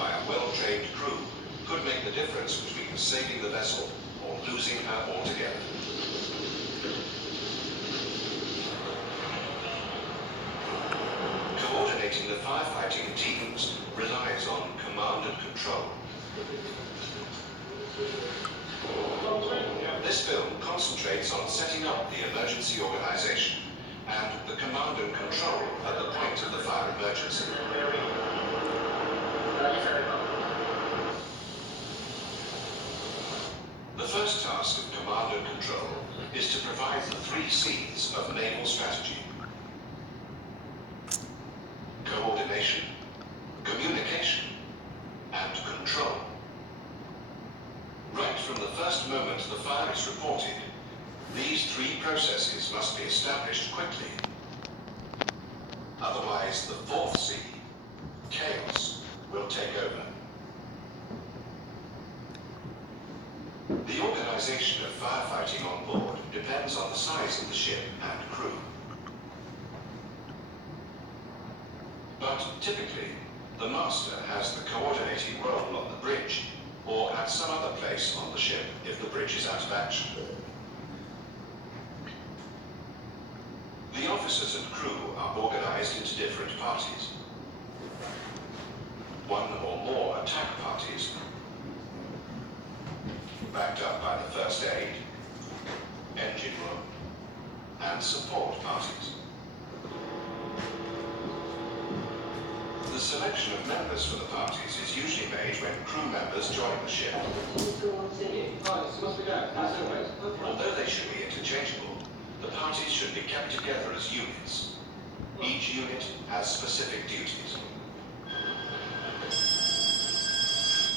by a well-trained crew could make the difference between saving the vessel or losing her altogether. Coordinating the firefighting teams relies on command and control. This film concentrates on setting up the emergency organization and the command and control at the point of the fire emergency. The first task of command and control is to provide the 3 C's of naval strategy: coordination, communication, and control. Right from the first moment the fire is reported, these 3 processes must be established quickly. Otherwise, the 4th C, chaos, will take over. The organization of firefighting on board depends on the size of the ship and crew. But typically, the master has the coordinating role on the bridge or at some other place on the ship if the bridge is out of action. The officers and crew are organized into different parties. 1 or more attack parties, backed up by the first aid, engine room, and support parties. The selection of members for the parties is usually made when crew members join the ship. Although they should be interchangeable, the parties should be kept together as units. Each unit has specific duties.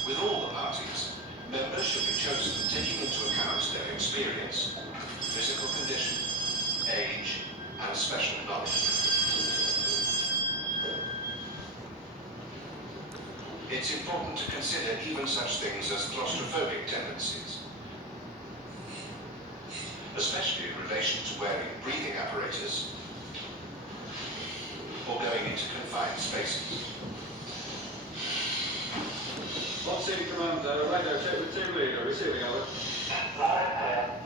With all the parties, members should be chosen taking into account their experience, physical condition, age, and special knowledge. It's important to consider even such things as claustrophobic tendencies, especially in relation to wearing breathing apparatus or going into confined spaces. On-scene commander, radio check with team leader, receiving over.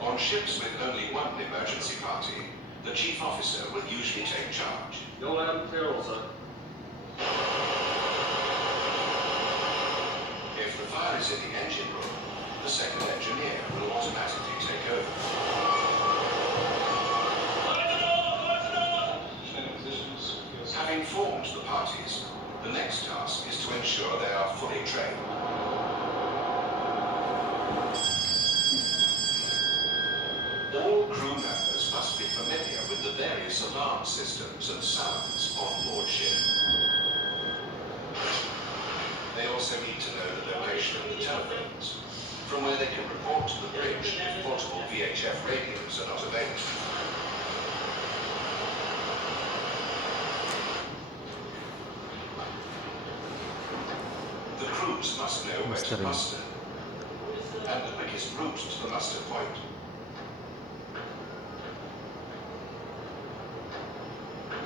On ships with only 1 emergency party, the chief officer will usually take charge. You're loud and clear also. If the fire is in the engine room, the second engineer will automatically take over. Having formed the parties, the next task is to ensure they are fully trained. All crew members must be familiar with the various alarm systems and sounds on board ship. They also need to know the location of the telephones, from where they can report to the bridge if portable VHF radios are not available. The crews must know where to muster, and the quickest route to the muster point.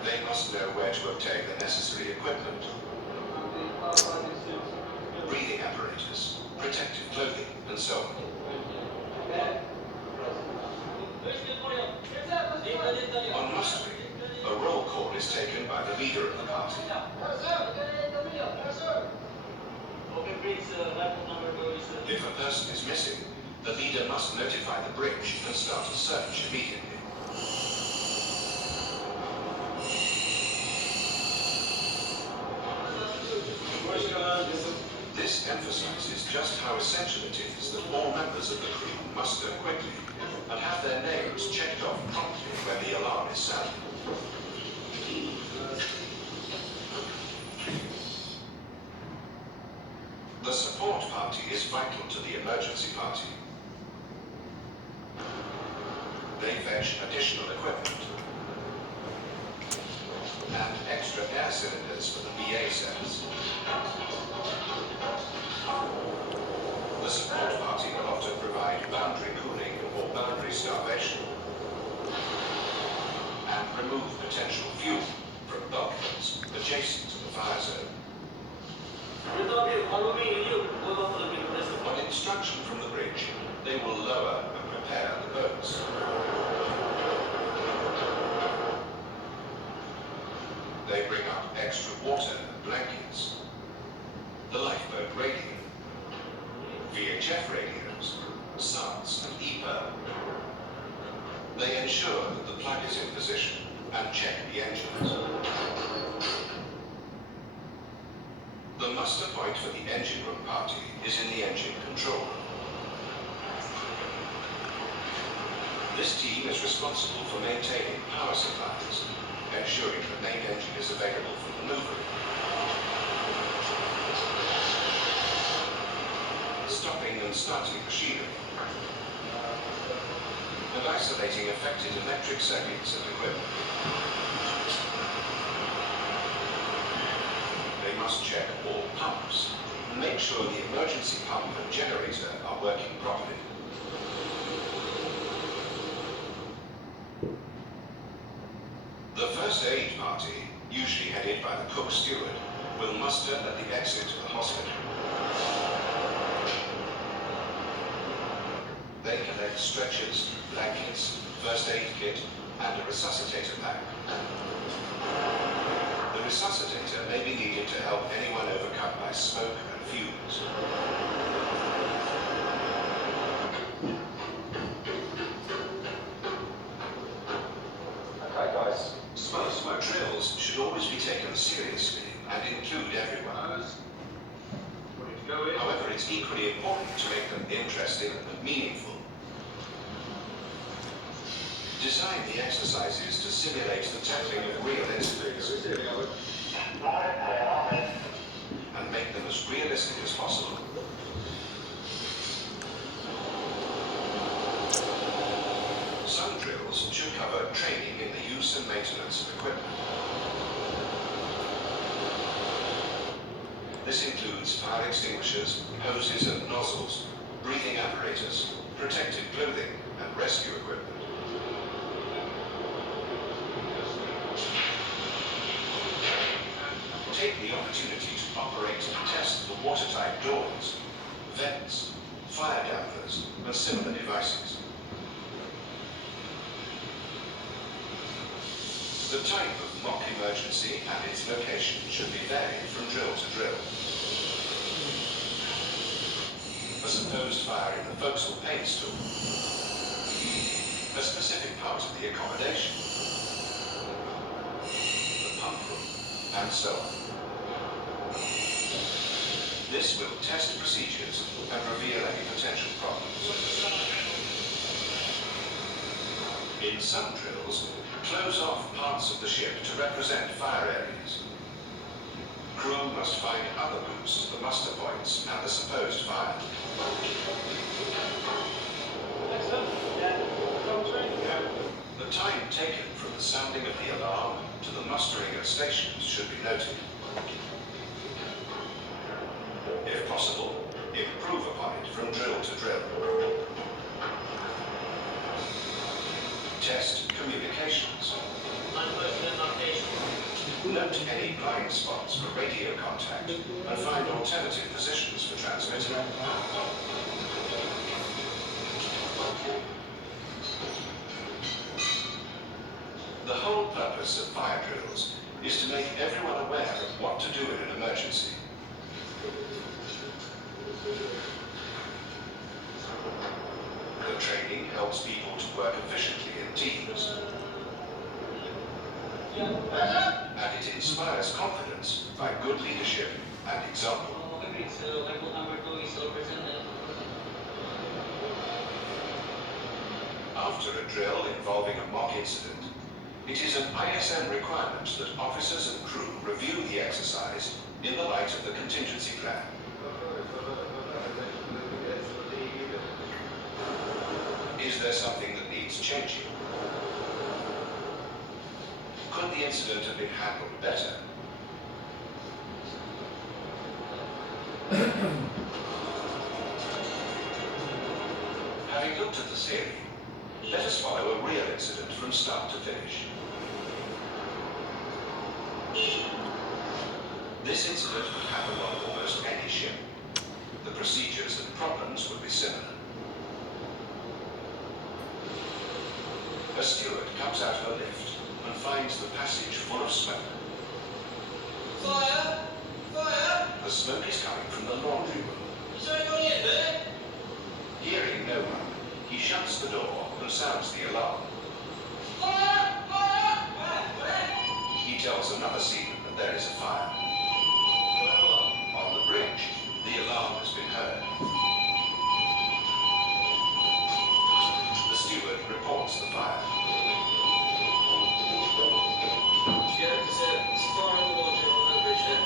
They must know where to obtain the necessary equipment: breathing apparatus, protective clothing, and so on. On mustering, a roll call is taken by the leader of the party. If a person is missing, the leader must notify the bridge and start a search immediately. This emphasizes just how essential it is that all members of the crew muster quickly and have their names checked off promptly when the alarm is sounded. The support party is vital to the emergency party. They fetch additional equipment and extra air cylinders for the BA cells. The support party will often provide boundary cooling or boundary starvation and remove potential fuel from bulkheads adjacent to the fire zone. On instruction from the bridge, they will lower and repair the boats. They bring up extra water and blankets, the lifeboat radio, VHF radios, SARS and EPIRB. They ensure that the plug is in position and check the engines. The muster point for the engine room party is in the engine control room. This team is responsible for maintaining power supplies, ensuring the main engine is available for maneuvering, stopping and starting machinery, and isolating affected electric circuits and equipment. They must check all pumps and make sure the emergency pump and generator are working properly. The first aid party, usually headed by the cook steward, will muster at the exit of the hospital. They collect stretchers, blankets, first aid kit, and a resuscitator pack. The resuscitator may be needed to help anyone overcome by smoke and fumes. Okay, guys. Smoke drills should always be taken seriously and include everyone. However, it's equally important to make them interesting and meaningful. Design the exercises to simulate the tackling of real incidents and make them as realistic as possible. Some drills should cover training in the use and maintenance of equipment. This includes fire extinguishers, hoses and nozzles, breathing apparatus, protective clothing, and rescue equipment. Take the opportunity to operate and test the watertight doors, vents, fire dampers, and similar devices. The type of mock emergency and its location should be varied from drill to drill. A supposed fire in the forecastle paint store, a specific part of the accommodation, the pump room, and so on. This will test procedures and reveal any potential problems. In some drills, close off parts of the ship to represent fire areas. Crew must find other routes to the muster points and the supposed fire. The time taken from the sounding of the alarm to the mustering at stations should be noted. If possible, improve upon it from drill to drill. Test communications. Note any blind spots for radio contact and find alternative positions for transmitting. The whole purpose of fire drills is to make everyone aware of what to do in an emergency. The training helps people to work efficiently in teams. And it inspires confidence by good leadership and example. After a drill involving a mock incident, it is an ISM requirement that officers and crew review the exercise in the light of the contingency plan. Is there something that needs changing? Could the incident have been handled better? Having looked at the theory, let us follow a real incident from start to finish. This incident could happen on almost any ship. The procedures and problems would be similar. A steward comes out of a lift and finds the passage full of smoke. Fire! Fire! The smoke is coming from the laundry room. Is there anybody in there? Hearing no one, he shuts the door and sounds the alarm. Fire! Fire! Where? He tells another seaman that there is a fire. On the bridge, the alarm has been heard. The steward reports the fire. Yeah, it's a fire in the laundry on that bridge there.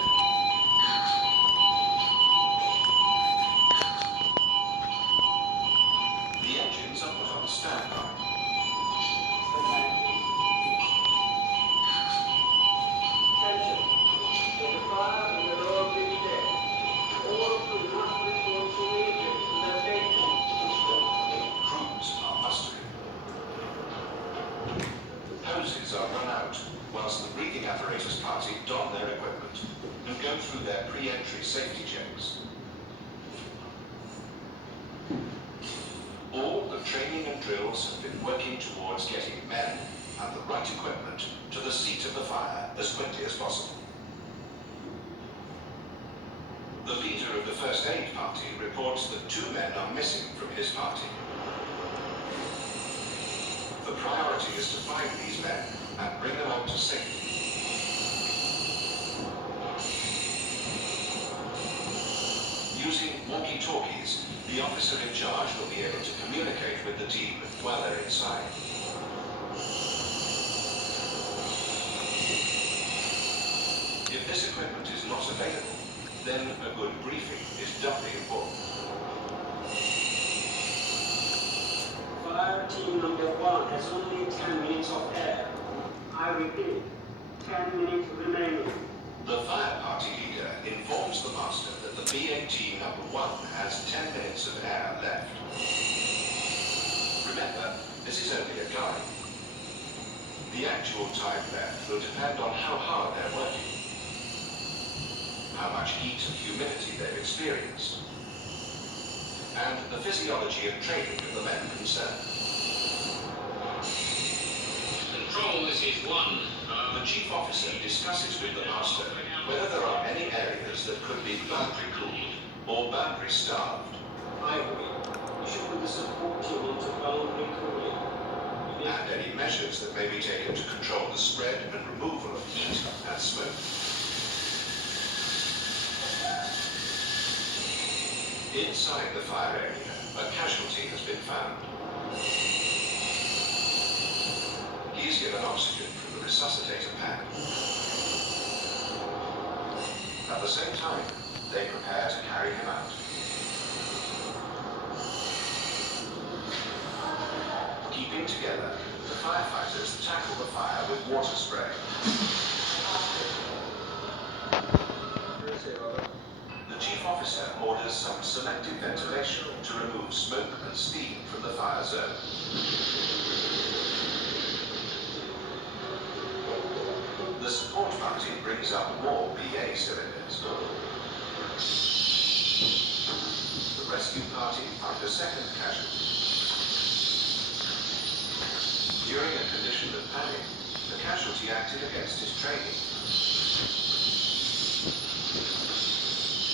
The engines are put on standby. Attention. There's a fire in the lower bridge there. All crew must report immediately to their stations. Crews are mustering. Hoses are run out, whilst the breathing apparatus party don their equipment and go through their pre-entry safety checks. All the training and drills have been working towards getting men and the right equipment to the seat of the fire as quickly as possible. The leader of the first aid party reports that 2 men are missing from his party. The priority is to find these men and bring them out to safety. Using walkie-talkies, the officer in charge will be able to communicate with the team while they're inside. If this equipment is not available, then a good briefing is doubly important. Fire team number 1 has only 10 minutes of air. I repeat, 10 minutes remaining. The fire party leader informs the master that the BAT number 1 has 10 minutes of air left. Remember, this is only a guide. The actual time left will depend on how hard they're working, how much heat and humidity they've experienced, and the physiology and training of the men concerned. Control, this is 1. The chief officer discusses with the master whether there are any areas that could be boundary cooled or boundary starved, I agree. You should put the support team into boundary cooling. and any measures that may be taken to control the spread and removal of heat and smoke. Inside the fire area, a casualty has been found. He's given oxygen from the resuscitator pack. At the same time, they prepare to carry him out. Keeping together, the firefighters tackle the fire with water spray. The chief officer orders some selective ventilation to remove smoke and steam from the fire zone. The support party brings up more BA cylinders. The rescue party find a second casualty. During a condition of panic, the casualty acted against his training.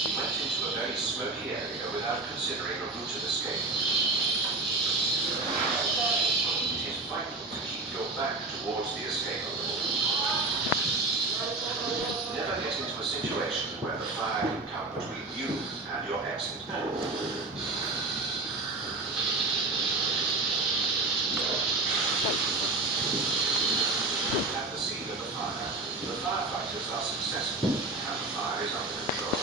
He went into a very smoky area without considering a route of escape. It is vital to keep your back towards the escape route. Never get into a situation where the fire can come between you and your exit. At the scene of the fire, the firefighters are successful and the fire is under control.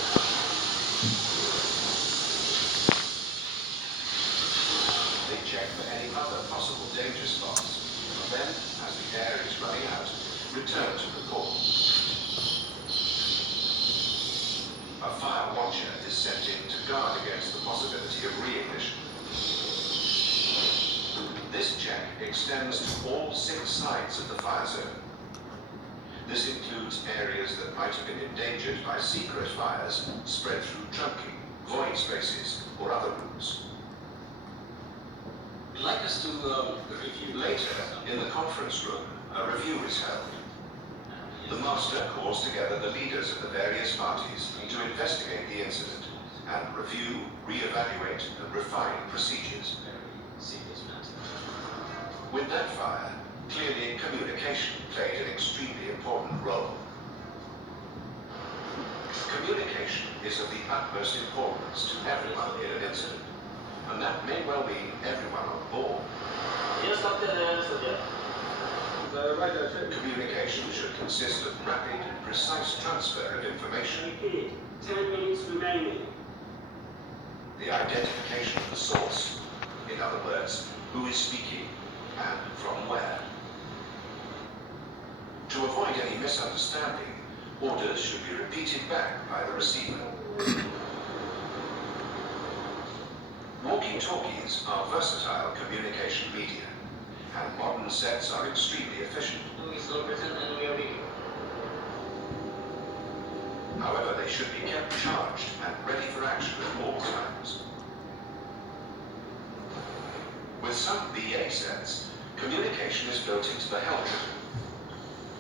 They check for any other possible danger spots, and then, as the air is running out, return to the core. A fire watcher is sent in to guard against the possibility of re-ignition. This check extends to all 6 sides of the fire zone. This includes areas that might have been endangered by secret fires spread through trunking, void spaces, or other routes. You'd like us to review Later, in the conference room, a review is held. The master calls together the leaders of the various parties to investigate the incident and review, re-evaluate, and refine procedures. serious matter. With that fire, clearly communication played an extremely important role. Communication is of the utmost importance to everyone in an incident, and that may well mean everyone on board. Yes, Captain, Soldier. Radio check. Communication should consist of rapid, precise transfer of information, Repeat. 10 minutes remaining. the identification of the source, in other words, who is speaking and from where. To avoid any misunderstanding, orders should be repeated back by the receiver. Walkie-talkies are versatile communication media, and modern sets are extremely efficient. Louis Silverton and we are ready. However, they should be kept charged and ready for action at all times. With some BA sets, communication is built into the helmet.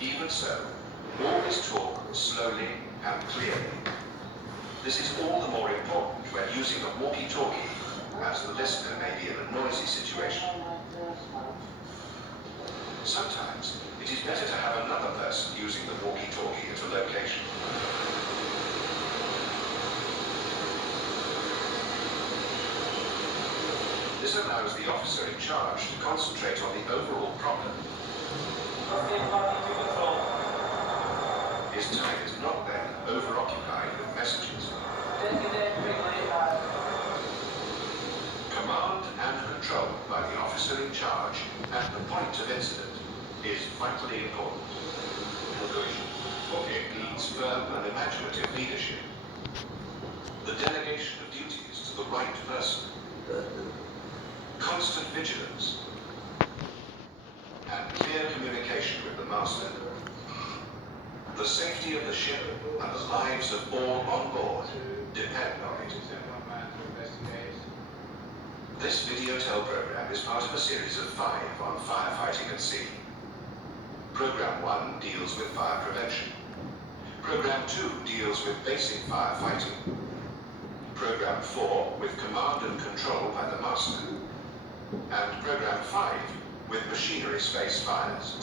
Even so, always talk slowly and clearly. This is all the more important when using a walkie-talkie, as the listener may be in a noisy situation. Sometimes, it is better to have another person using the walkie-talkie at a location. This allows the officer in charge to concentrate on the overall problem. Okay, party to control. His time is not then over-occupied with messages. Designated frequency. Command and control by the officer in charge at the point of incident is vitally important. It needs firm and imaginative leadership. The delegation of duties to the right person. Constant vigilance. And clear communication with the master. The safety of the ship and the lives of all on board depend on it. This VideoTel program is part of a series of 5 on firefighting at sea. Program 1 deals with fire prevention. Program 2 deals with basic firefighting. Program 4 with command and control by the master. And Program 5 with machinery space fires.